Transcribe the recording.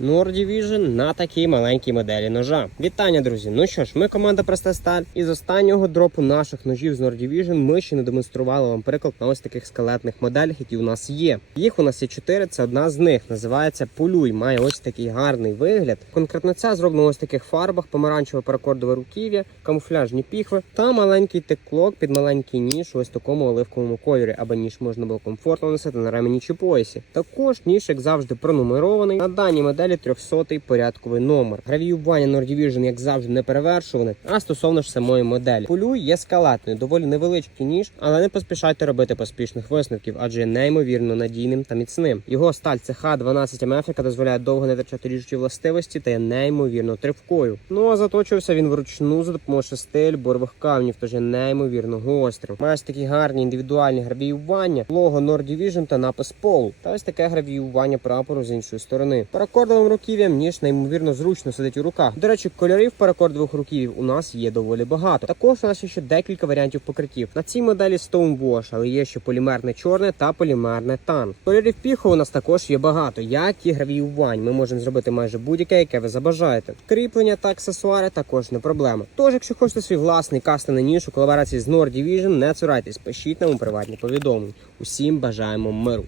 Nord на такій маленькій моделі ножа. Вітання, друзі! Ну що ж, ми команда Проста Сталь. І з останнього дропу наших ножів з Nord ми ще не демонстрували вам приклад на ось таких скелетних моделях, які у нас є. Їх у нас є чотири. Це одна з них. Називається Полюй. Має ось такий гарний вигляд. Конкретно ця зроблена ось таких фарбах, помаранчеве паракордове руків'я, камуфляжні піхви та маленький теклок під маленький ніж у ось такому оливковому кольорі, аби ніж можна було комфортно носити на ремені чи поясі. Також ніж, як завжди, пронумерований. На даній моделі 300-й порядковий номер. Гравіювання Nord Division, як завжди, не перевершуване. А стосовно ж самої моделі. Полюй є скалатною, доволі невеличкий ніж, але не поспішайте робити поспішних висновків, адже є неймовірно надійним та міцним. Його сталь це Х12 МФ, яка дозволяє довго не втрачати ріжучі властивості та є неймовірно тривкою. Ну а заточувався він вручну за допомогою шести борових камнів, тож є неймовірно гострим. Має такі гарні індивідуальні гравіювання, лого Nord Division та напис полу. Та ось таке гравіювання прапору з іншої сторони. Паракордовим руків'ям ніж неймовірно зручно сидить у руках. До речі, кольорів паракордових руківів у нас є доволі багато. Також у нас є ще декілька варіантів покриттів. На цій моделі Stonewash, але є ще полімерне чорне та полімерне тан. Кольорів піху у нас також є багато, як і гравіювань. Ми можемо зробити майже будь-яке, яке ви забажаєте. Кріплення та аксесуари також не проблема. Тож, якщо хочете свій власний кастомний ніж у колаборації з Nord Division, не цурайтесь, пишіть нам у приватні повідомлення. Усім бажаємо миру.